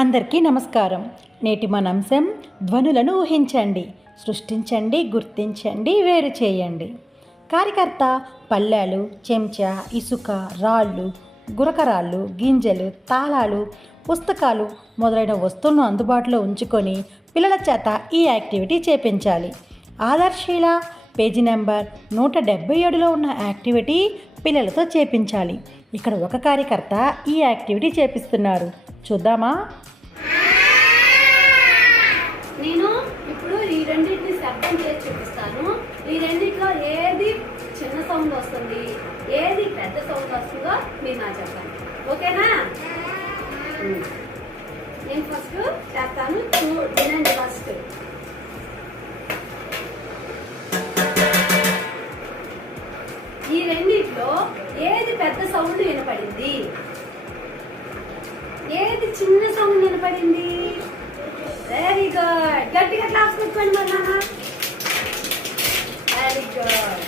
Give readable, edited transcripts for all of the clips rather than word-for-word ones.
అందరికీ నమస్కారం. నేటి మన అంశం ధ్వనులను ఊహించండి, సృష్టించండి, గుర్తించండి, వేరు చేయండి. కార్యకర్త పళ్ళాలు, చెంచా, ఇసుక, రాళ్ళు, గురకరాళ్ళు, గింజలు, తాళాలు, పుస్తకాలు మొదలైన వస్తువులను అందుబాటులో ఉంచుకొని పిల్లల చేత ఈ యాక్టివిటీ చేపించాలి. ఆదర్శీల పేజీ నెంబర్ 177లో ఉన్న యాక్టివిటీ పిల్లలతో చేపించాలి. ఇక్కడ ఒక కార్యకర్త ఈ యాక్టివిటీ చేపిస్తున్నారు. చూద్దామా? నేను ఇప్పుడు ఈ రెండింటిని శబ్దం చేసి చూపిస్తాను. ఈ రెండిట్లో ఏది చిన్న సౌండ్ వస్తుంది, ఏది పెద్ద సౌండ్ వస్తుందో మీరు నాకు చెప్పండి. ఓకేనా? నేను ఫస్ట్ చేస్తాను, వినండి. ఫస్ట్ ఈ రెండిట్లో ఏది పెద్ద సౌండ్ వినపడింది, ఏది చిన్న సౌండ్ వినపడింది? Very good. గట్టిగా క్లాస్ కూర్చోండి మరి నాన్న. Very good.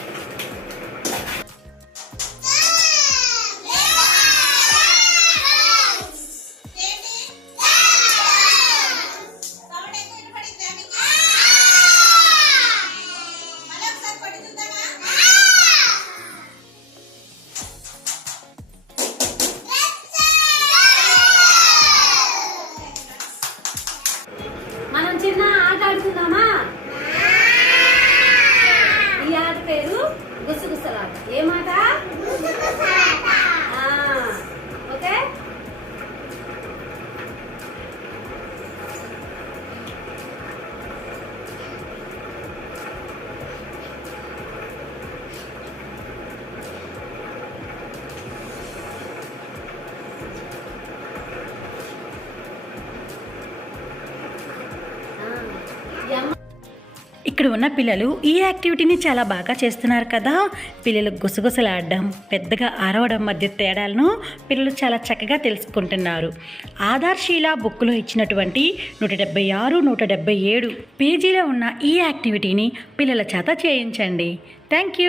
మనం చిన్న ఆట ఆడుకుందామా? ఈ ఆట పేరు గుసగుసలాట. ఏమాట? ఓకే. ఇక్కడ ఉన్న పిల్లలు ఈ యాక్టివిటీని చాలా బాగా చేస్తున్నారు కదా. పిల్లలు గుసగుసలాడడం, పెద్దగా అరవడం మధ్య తేడాలను పిల్లలు చాలా చక్కగా తెలుసుకుంటున్నారు. ఆధార్శీల బుక్లో ఇచ్చినటువంటి 176, 177 పేజీలో ఉన్న ఈ యాక్టివిటీని పిల్లల చేత చేయించండి. Thank you.